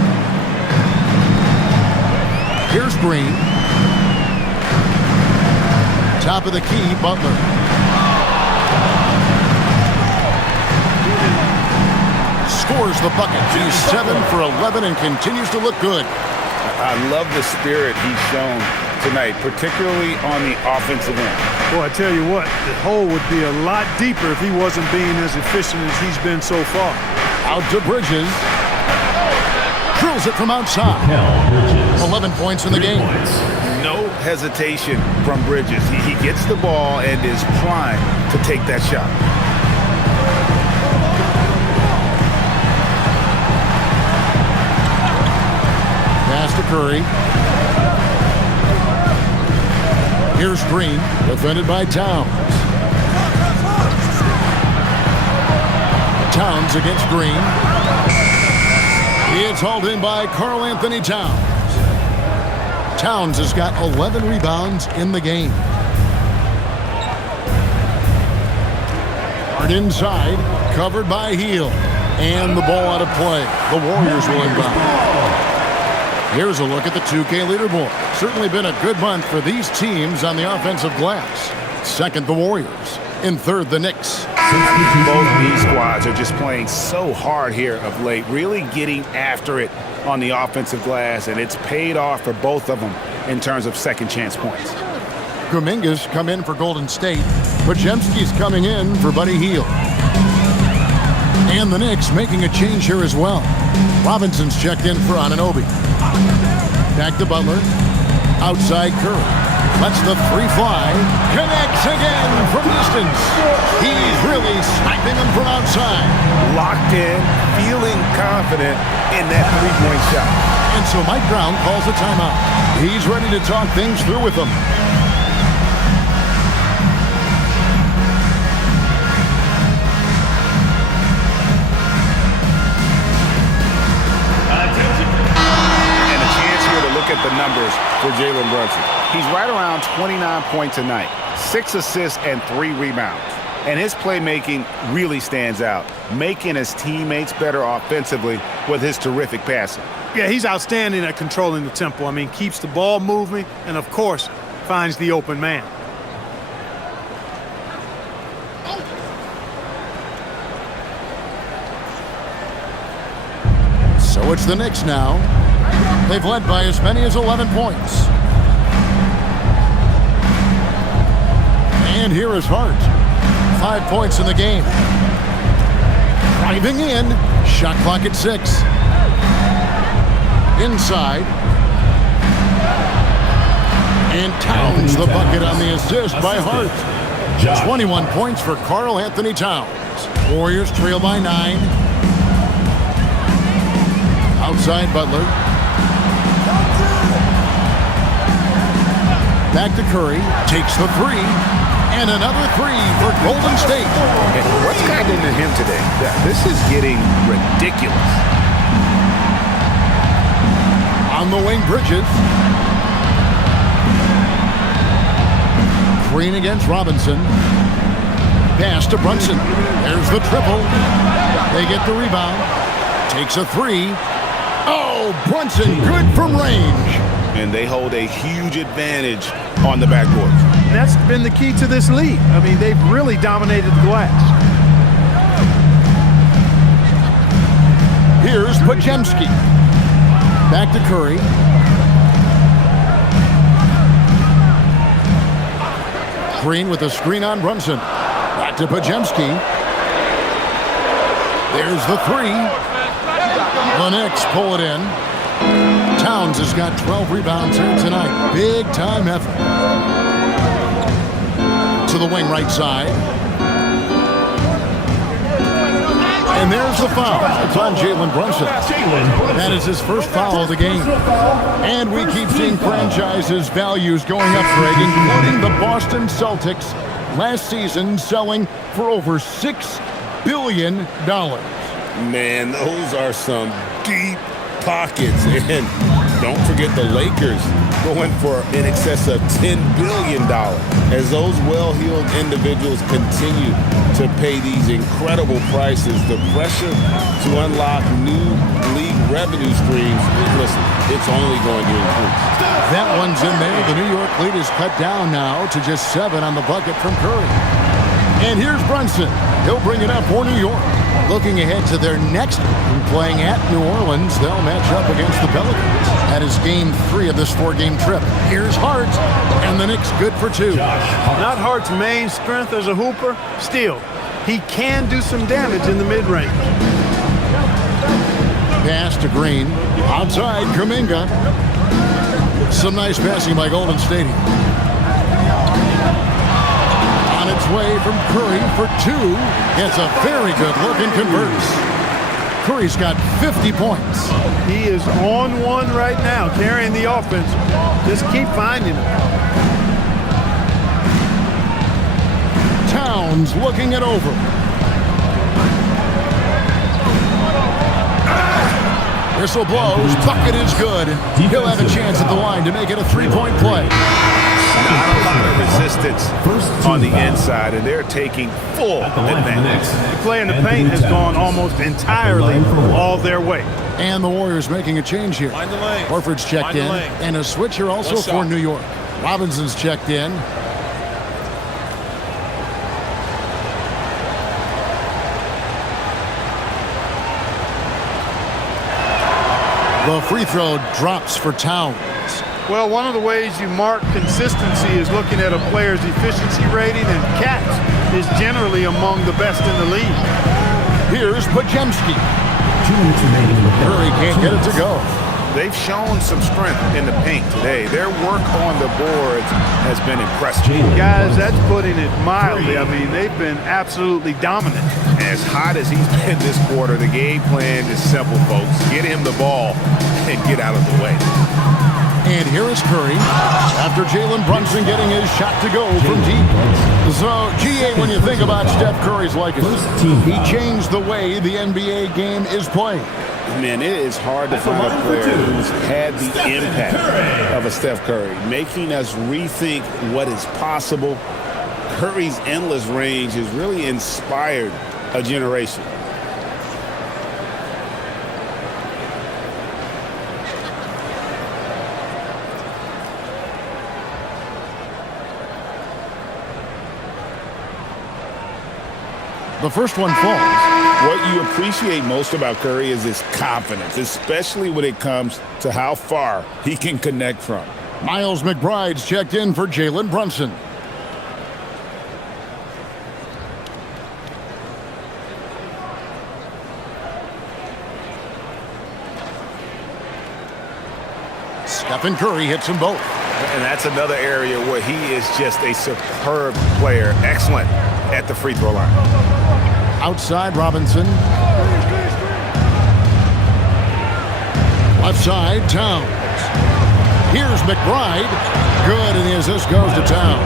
Here's Green. Top of the key, Butler. scores the bucket. He's 7 for 11 and continues to look good. I love the spirit he's shown tonight, particularly on the offensive end. Boy, I tell you what, the hole would be a lot deeper if he wasn't being as efficient as he's been so far. Out to Bridges. Drills it from outside. 11 points in the game. No hesitation from Bridges. He gets the ball and is primed to take that shot. Pass to Curry. Here's Green, defended by Towns. Towns against Green. It's hauled in by Karl Anthony Towns. Towns has got 11 rebounds in the game. Hard inside, covered by Hield. And the ball out of play. The Warriors will inbound. Here's a look at the 2K leaderboard. Certainly been a good month for these teams on the offensive glass. Second, the Warriors. In third, the Knicks. Both these squads are just playing so hard here of late, really getting after it on the offensive glass, and it's paid off for both of them in terms of second chance points. Kuminga's come in for Golden State. Podziemski's coming in for Buddy Hield. And the Knicks making a change here as well. Robinson's checked in for Anunoby. Back to Butler. Outside Curry. Lets the three fly. Connects again from distance. He's really sniping them from outside. Locked in, feeling confident in that three-point shot. And so Mike Brown calls a timeout. He's ready to talk things through with them. At the numbers for Jalen Brunson. He's right around 29 points a night, 6 assists and 3 rebounds. And his playmaking really stands out, making his teammates better offensively with his terrific passing. Yeah, he's outstanding at controlling the tempo. I mean, keeps the ball moving and, of course, finds the open man. So it's the Knicks now. They've led by as many as 11 points. And here is Hart. 5 points in the game. Driving in. Shot clock at 6. Inside. And Towns the bucket on the assist by Hart. 21 points for Karl Anthony Towns. Warriors trail by 9. Outside Butler. Back to Curry, takes the three, and another three for Golden State. And what's gotten into him today? This is getting ridiculous. On the wing, Bridges. Green against Robinson. Pass to Brunson. There's the triple. They get the rebound. Takes a three. Oh, Brunson, good from range. And they hold a huge advantage on the backboard. And that's been the key to this league. I mean, they've really dominated the glass. Here's Podziemski. Back to Curry. Green with a screen on Brunson. Back to Podziemski. There's the three. The Knicks pull it in. Towns has got 12 rebounds here tonight. Big time effort. To the wing right side. And there's the foul. It's on Jalen Brunson. That is his first foul of the game. And we keep seeing franchises' values going up, Greg, including the Boston Celtics last season selling for over $6 billion. Man, those are some deep pockets. And don't forget the Lakers going for in excess of $10 billion as those well-heeled individuals continue to pay these incredible prices. The pressure to unlock new league revenue streams, listen, it's only going to increase. That one's in there. The New York lead is cut down now to just 7 on the bucket from Curry. And here's Brunson. He'll bring it up for New York. Looking ahead to their next game, playing at New Orleans, they'll match up against the Pelicans. That is game 3 of this 4-game trip. Here's Hart, and the Knicks good for 2. Not Hart's main strength as a hooper. Still, he can do some damage in the mid-range. Pass to Green. Outside, Kuminga. Some nice passing by Golden State. On its way from Curry for 2. Gets a very good look and converts. Curry's got 50 points. He is on one right now, carrying the offense. Just keep finding him. Towns looking it over. Whistle blows. Bucket is good. He'll have a chance at the line to make it a 3-point play. Not a lot of resistance on the inside, and they're taking full advantage. The play in the paint has gone almost entirely all their way. And the Warriors making a change here. Horford's checked in, and a switch here also for New York. Robinson's checked in. The free throw drops for Towns. Well, one of the ways you mark consistency is looking at a player's efficiency rating, and Cat is generally among the best in the league. Here's Podziemski. Curry can't get it to go. They've shown some strength in the paint today. Their work on the boards has been impressive. Guys, that's putting it mildly. I mean, they've been absolutely dominant. As hot as he's been this quarter, the game plan is simple, folks. Get him the ball and get out of the way. And here is Curry after Jalen Brunson getting his shot to go from deep. So, GA, when you think about Steph Curry's legacy, he changed the way the NBA game is played. Man, it is hard to find a player who's had the impact of a Steph Curry, making us rethink what is possible. Curry's endless range has really inspired a generation. The first one falls. What you appreciate most about Curry is his confidence, especially when it comes to how far he can connect from. Miles McBride's checked in for Jalen Brunson. Stephen Curry hits them both. And that's another area where he is just a superb player. Excellent at the free throw line. Outside, Robinson. Left side, Towns. Here's McBride. Good, and the assist goes to Towns.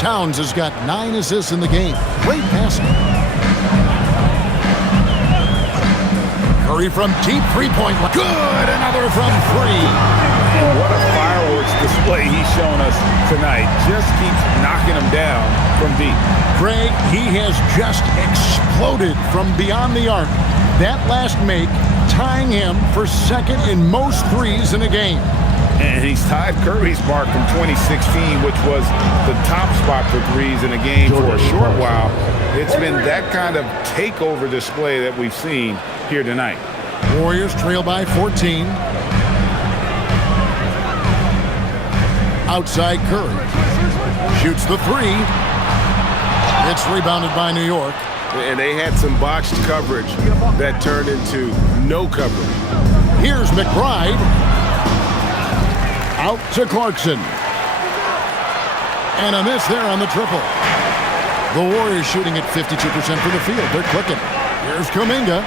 Towns has got 9 assists in the game. Great passing. Curry from deep three-point line. Good, another from 3. What a fireworks display he's shown us tonight. Just keeps knocking them down from deep. Craig, he has just exploded from beyond the arc. That last make tying him for second in most threes in a game. And he's tied Curry's mark from 2016, which was the top spot for threes in a game for a short while. It's been that kind of takeover display that we've seen here tonight. Warriors trail by 14. Outside Curry. Shoots the 3. It's rebounded by New York. And they had some botched coverage that turned into no coverage. Here's McBride. Out to Clarkson. And a miss there on the triple. The Warriors shooting at 52% for the field. They're clicking. Here's Kuminga.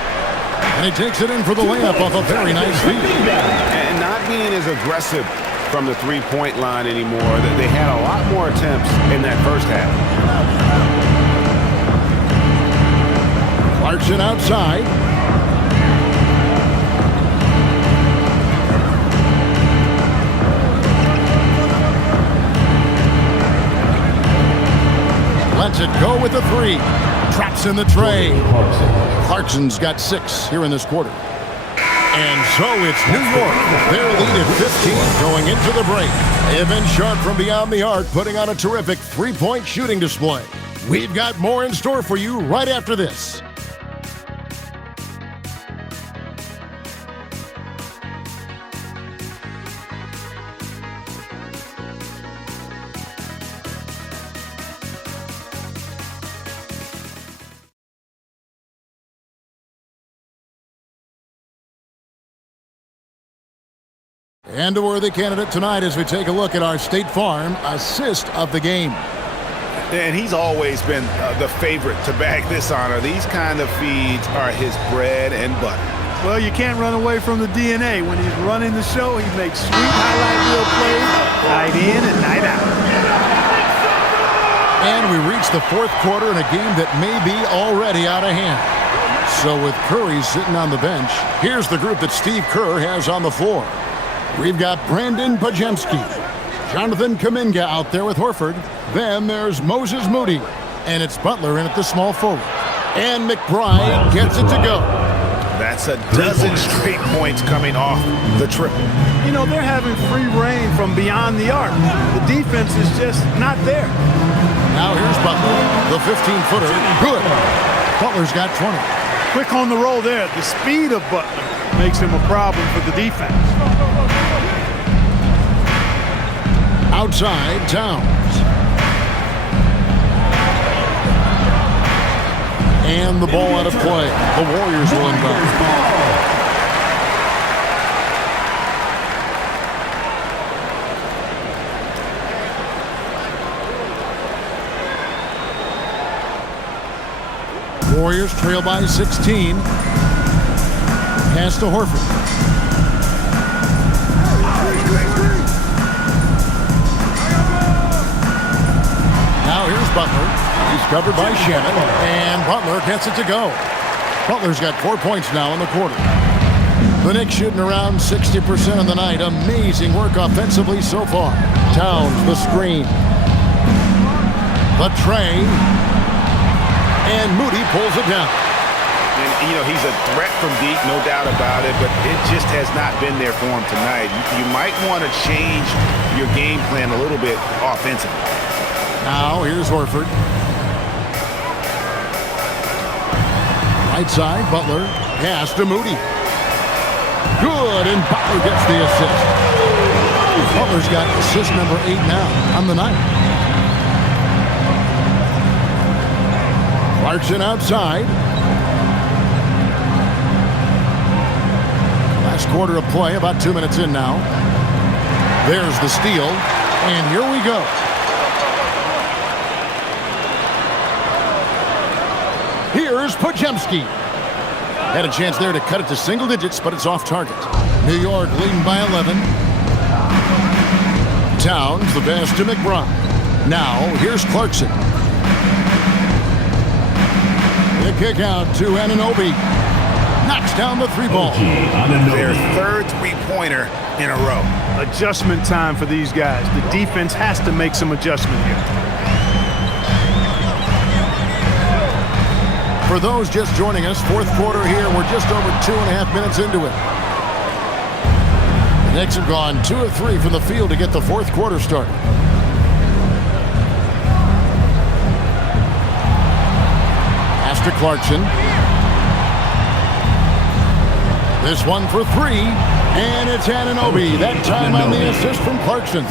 And he takes it in for the layup off a very nice feed. And not being as aggressive from the three-point line anymore. They had a lot more attempts in that first half. Clarkson outside. Lets it go with the 3. Traps in the tray. Clarkson's got 6 here in this quarter. And so it's New York. Their lead at 15 going into the break. They have been sharp from beyond the arc, putting on a terrific three-point shooting display. We've got more in store for you right after this. And a worthy candidate tonight as we take a look at our State Farm assist of the game. And he's always been the favorite to bag this honor. These kind of feeds are his bread and butter. Well, you can't run away from the DNA. When he's running the show, he makes sweet highlight reel plays, night in and night out. And we reach the fourth quarter in a game that may be already out of hand. So with Curry sitting on the bench, here's the group that Steve Kerr has on the floor. We've got Brandon Pajemski, Jonathan Kuminga out there with Horford. Then there's Moses Moody, and it's Butler in at the small forward. And McBride gets it to go. That's a dozen straight points coming off the triple. You know, they're having free reign from beyond the arc. The defense is just not there. Now here's Butler, the 15-footer. Good. Butler's got 20. Quick on the roll there. The speed of Butler makes him a problem for the defense. Outside, Towns. And the ball out of play. The Warriors will inbound. Warriors trail by 16. Pass to Horford. Now here's Butler. He's covered by Shannon, and Butler gets it to go. Butler's got 4 points now in the quarter. The Knicks shooting around 60% of the night. Amazing work offensively so far. Towns, the screen. The tray. And Moody pulls it down. And, you know, he's a threat from deep, no doubt about it, but it just has not been there for him tonight. You might want to change your game plan a little bit offensively. Now, here's Horford. Right side, Butler. Pass to Moody. Good, and Butler gets the assist. Butler's got assist number 8 now on the night. Clarkson outside. Last quarter of play, about 2 minutes in now. There's the steal, and here we go. Here's Pajemski. Had a chance there to cut it to single digits, but it's off target. New York leading by 11. Towns, the pass to McBride. Now, here's Clarkson. The kick out to Anunoby. Knocks down the 3-ball. Their third three-pointer in a row. Adjustment time for these guys. The defense has to make some adjustment here. For those just joining us, fourth quarter here. We're just over 2.5 minutes into it. The Knicks have gone 2 of 3 from the field to get the fourth quarter started. Pass to Clarkson. This one for 3, and it's Anunoby. That time on the assist from Clarkson.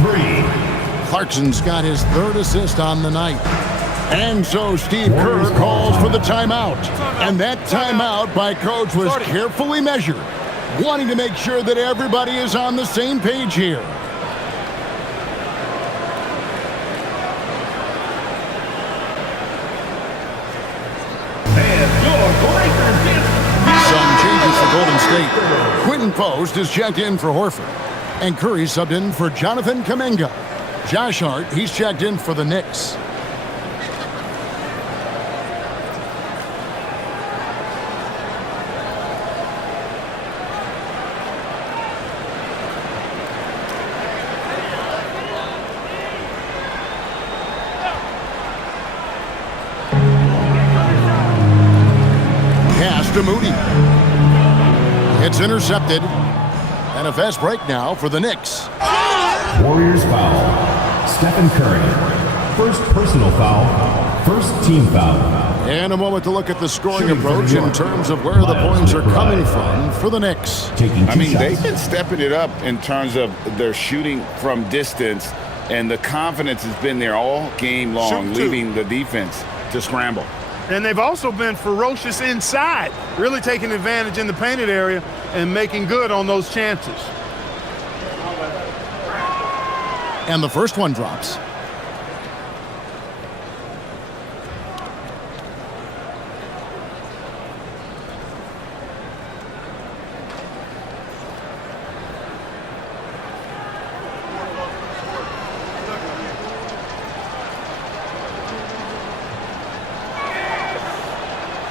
Clarkson's got his 3rd assist on the night. And so Steve Kerr calls for the timeout. And that timeout by Coach was carefully measured, wanting to make sure that everybody is on the same page here. Some changes for Golden State. Quentin Post is checked in for Horford. And Curry subbed in for Jonathan Kuminga. Josh Hart, he's checked in for the Knicks. To Moody. It's intercepted. And a fast break now for the Knicks. Warriors foul. Stephen Curry. First personal foul. First team foul. And a moment to look at the scoring approach in terms of where the points are coming from for the Knicks. I mean, they've been stepping it up in terms of their shooting from distance, and the confidence has been there all game long, leaving the defense to scramble. And they've also been ferocious inside, really taking advantage in the painted area and making good on those chances. And the first one drops.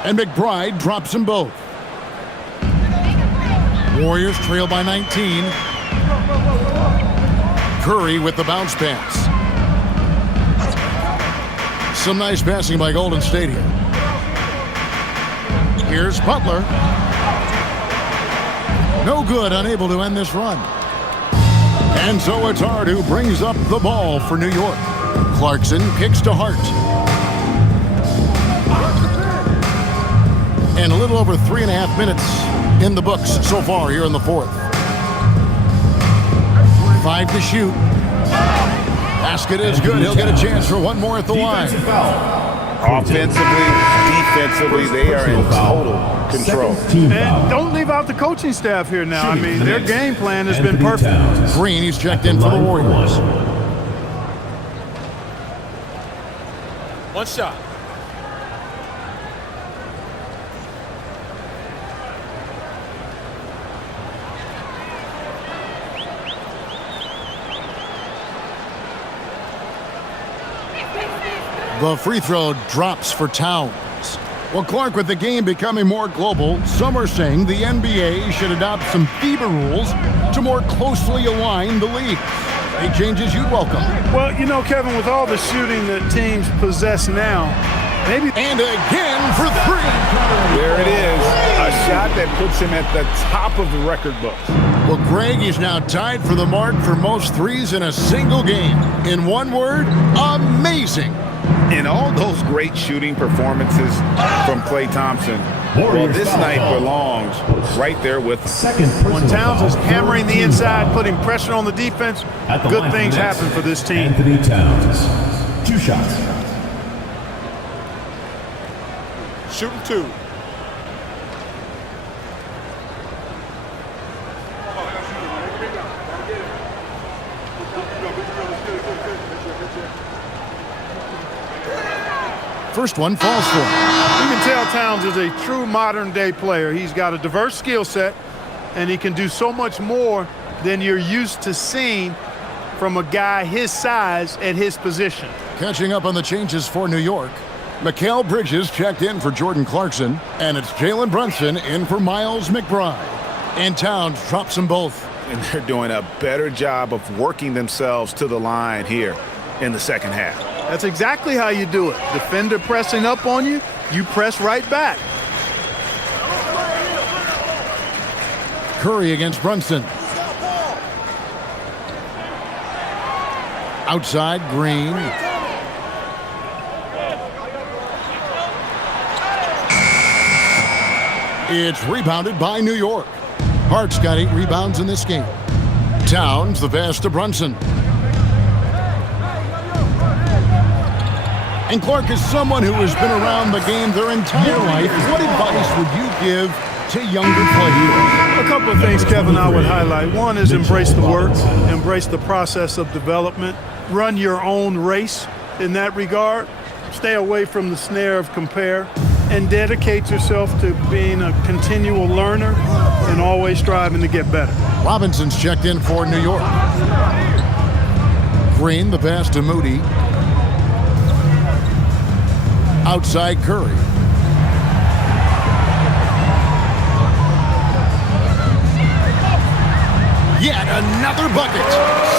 And McBride drops them both. Warriors trail by 19. Curry with the bounce pass. Some nice passing by Golden State here. Here's Butler. No good, unable to end this run. And so it's Hart who brings up the ball for New York. Clarkson kicks to Hart. And a little over 3.5 minutes in the books so far here in the fourth. 5 to shoot. Basket is good. He'll get a chance for one more at the line. Offensively, defensively, they are in total control. And don't leave out the coaching staff here now. I mean, their game plan has been perfect. Green, he's checked in for the Warriors. One shot. The free throw drops for Towns. Well, Clark, with the game becoming more global, some are saying the NBA should adopt some FIBA rules to more closely align the league. Any changes you'd welcome? Well, you know, Kevin, with all the shooting that teams possess now, maybe... And again for 3. There it is. A shot that puts him at the top of the record books. Well, Greg is now tied for the mark for most threes in a single game. In one word, amazing. In all those great shooting performances from Klay Thompson, well, this night belongs right there with him. When Towns is hammering the inside, putting pressure on the defense, good things happen for this team. Anthony Towns. 2 shots. Shooting 2. First one falls for him. You can tell Towns is a true modern-day player. He's got a diverse skill set, and he can do so much more than you're used to seeing from a guy his size at his position. Catching up on the changes for New York. Mikal Bridges checked in for Jordan Clarkson, and it's Jalen Brunson in for Miles McBride. And Towns drops them both. And they're doing a better job of working themselves to the line here in the second half. That's exactly how you do it. Defender pressing up on you, you press right back. Curry against Brunson. Outside, Green. It's rebounded by New York. Hart's got 8 rebounds in this game. Towns the pass to Brunson. And Clark is someone who has been around the game their entire life. What advice would you give to younger players? A couple of things, Kevin, I would highlight. One is embrace the work, embrace the process of development, run your own race in that regard, stay away from the snare of compare, and dedicate yourself to being a continual learner and always striving to get better. Robinson's checked in for New York. Green, the pass to Moody. Outside Curry. Yet another bucket.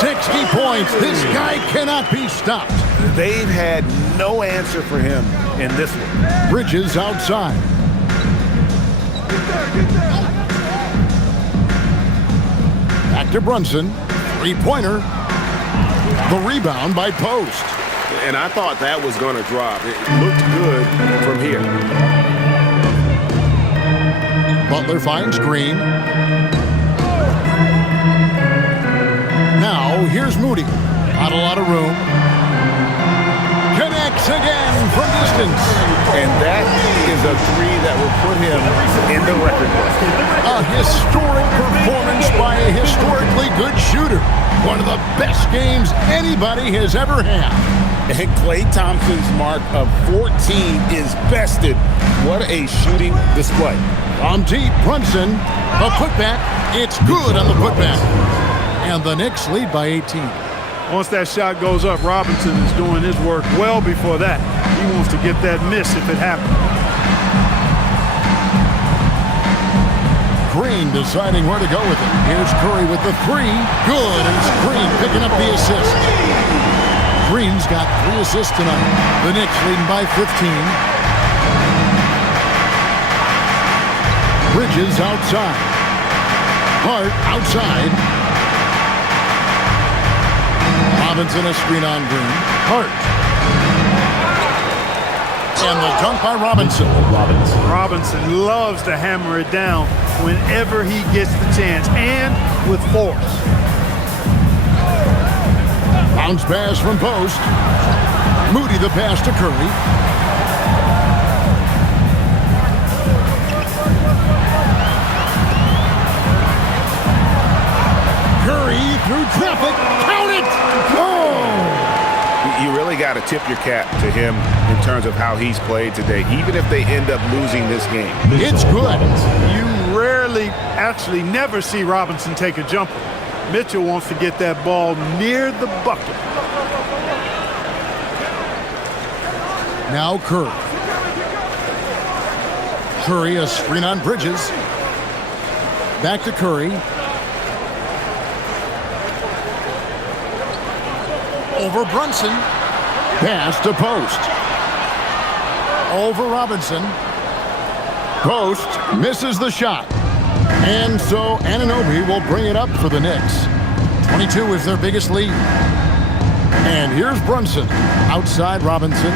60 points. This guy cannot be stopped. They've had no answer for him in this one. Bridges outside. Back to Brunson. 3-pointer. The rebound by Post. And I thought that was going to drop. It looked good from here. Butler finds Green. Now, here's Moody. Not a lot of room. Connects again from distance. And that is a three that will put him in the record book. A historic performance by a historically good shooter. One of the best games anybody has ever had. And Klay Thompson's mark of 14 is bested. What a shooting display. From deep, Brunson, a putback. It's good on the putback. And the Knicks lead by 18. Once that shot goes up, Robinson is doing his work well before that. He wants to get that miss if it happens. Green deciding where to go with it. Here's Curry with the three. Good, and it's Green picking up the assist. Green's got 3 assists tonight. The Knicks leading by 15. Bridges outside. Hart outside. Robinson a screen on Green. Hart. And the dunk by Robinson. Robinson loves to hammer it down whenever he gets the chance, and with force. Bounce pass from post. Moody the pass to Curry. Curry through traffic. Count it! Oh! You really got to tip your cap to him in terms of how he's played today, even if they end up losing this game. It's good. You rarely, actually never see Robinson take a jumper. Mitchell wants to get that ball near the bucket. Now Curry. Curry a screen on Bridges. Back to Curry. Over Brunson. Pass to Post. Over Robinson. Post misses the shot. And so Anunoby will bring it up for the Knicks. 22 is their biggest lead. And here's Brunson. Outside Robinson.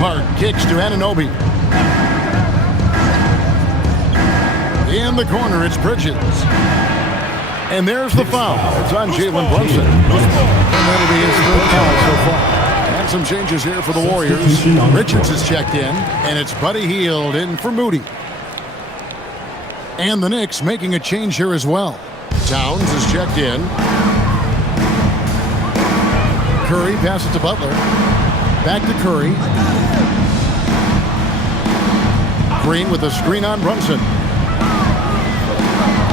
Hart kicks to Anunoby. In the corner, it's Bridges. And there's the foul. It's on Jalen Brunson. And that'll be his 3rd foul so far. And some changes here for the Warriors. Richards is checked in, and it's Buddy Hield in for Moody. And the Knicks making a change here as well. Towns is checked in. Curry passes to Butler. Back to Curry. Green with a screen on Brunson.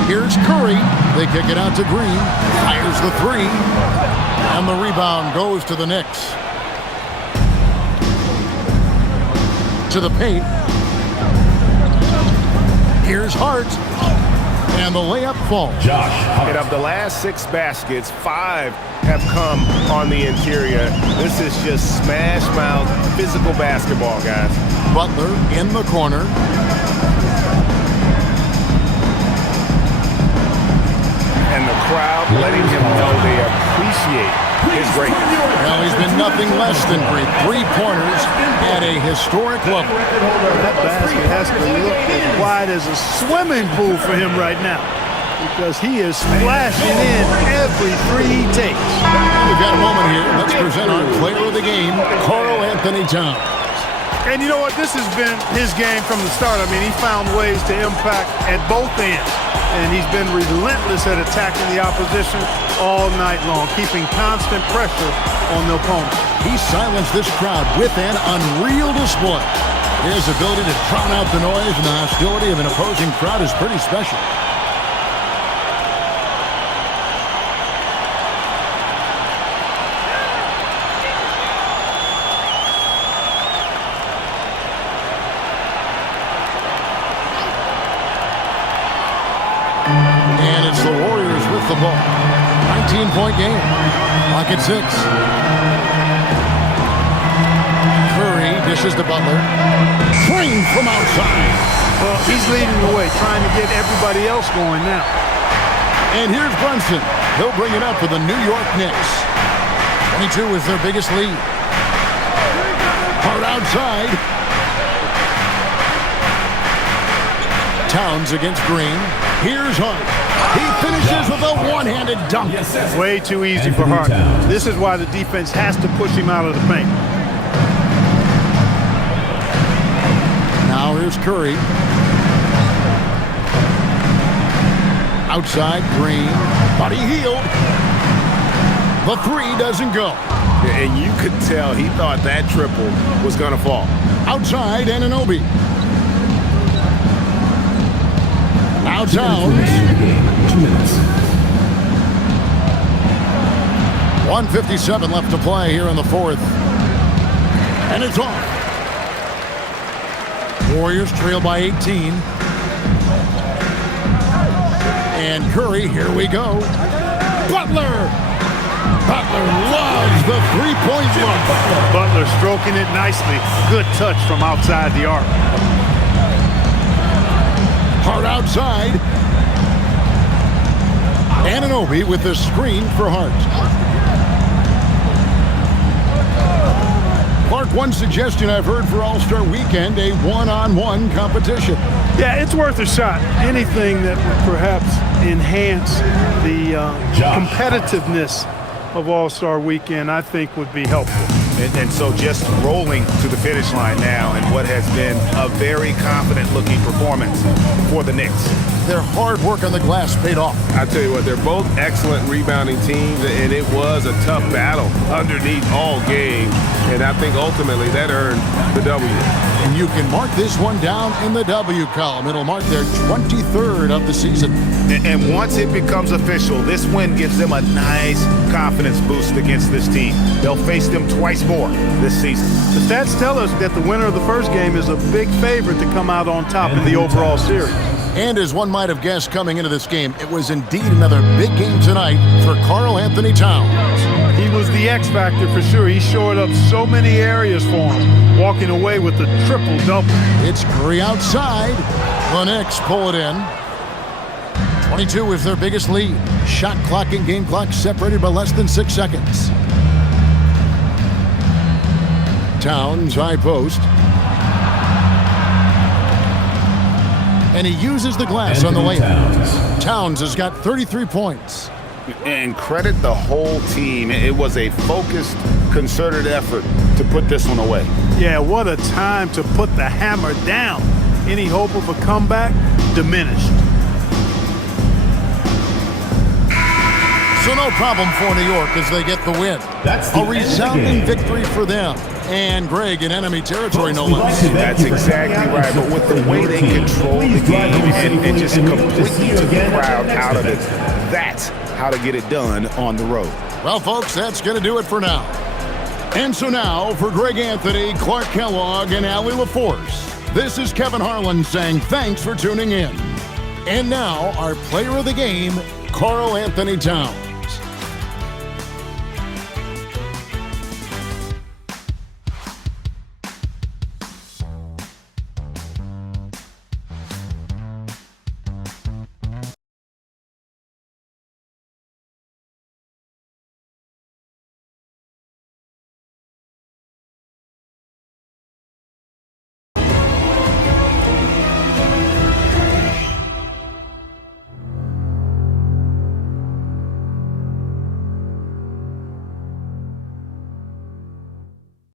Here's Curry. They kick it out to Green. Fires the 3. And the rebound goes to the Knicks. To the paint. Here's Hart. And the layup falls. And of the last 6 baskets, 5 have come on the interior. This is just smash mouth physical basketball, guys. Butler in the corner. And the crowd letting him know they appreciate his greatness. Well, he's been nothing less than great. 3 pointers at a historic level. That basket has to look as wide as a swimming pool for him right now, because he is splashing in every 3 he takes. We've got a moment here. Let's present our player of the game, Karl Anthony Towns. And you know what? This has been his game from the start. I mean, he found ways to impact at both ends. And he's been relentless at attacking the opposition all night long, keeping constant pressure on the opponent. He silenced this crowd with an unreal display. His ability to drown out the noise and the hostility of an opposing crowd is pretty special. And it's the Warriors with the ball. 19-point game. Clock at 6. Curry dishes to Butler. Green from outside. Well, he's leading the way, trying to get everybody else going now. And here's Brunson. He'll bring it up for the New York Knicks. 22 is their biggest lead. Hard outside. Towns against Green. Here's Hart. He finishes with a one-handed dunk. Way too easy for Hart. This is why the defense has to push him out of the paint. Now here's Curry. Outside, Green. But he healed. The three doesn't go. And you could tell he thought that triple was going to fall. Outside, Anunoby. Now Towns. 2 minutes. 1:57 left to play here in the fourth. And it's off. Warriors trail by 18. And Curry, here we go. Butler loves the three-point look. Butler stroking it nicely. Good touch from outside the arc. Hart outside. Anunoby with the screen for Hart. Clark, one suggestion I've heard for All-Star Weekend, a one-on-one competition. Yeah, it's worth a shot. Anything that would perhaps enhance the competitiveness of All-Star Weekend, I think, would be helpful. And so just rolling to the finish line now in what has been a very confident-looking performance for the Knicks. Their hard work on the glass paid off. I tell you what, they're both excellent rebounding teams, and it was a tough battle underneath all game. And I think ultimately that earned the W. And you can mark this one down in the W column. It'll mark their 23rd of the season. And once it becomes official, this win gives them a nice confidence boost against this team. They'll face them twice more this season. The stats tell us that the winner of the first game is a big favorite to come out on top in the overall series. And as one might have guessed coming into this game, it was indeed another big game tonight for Karl-Anthony Towns. He was the X factor for sure. He shored up so many areas for him, walking away with the triple-double. It's Curry outside. The Knicks pull it in. 22 is their biggest lead. Shot clock and game clock separated by less than 6 seconds. Towns, high post. And he uses the glass on the layup. Towns has got 33 points. And credit the whole team. It was a focused, concerted effort to put this one away. Yeah, what a time to put the hammer down. Any hope of a comeback diminished. So no problem for New York as they get the win. That's the a resounding victory for them. And Greg in enemy territory, no less. That's exactly right. But with the way they control the game and just completely took the crowd out of it, that's how to get it done on the road. Well, folks, that's going to do it for now. And so now, for Greg Anthony, Clark Kellogg, and Allie LaForce, this is Kevin Harlan saying thanks for tuning in. And now, our player of the game, Karl-Anthony Towns.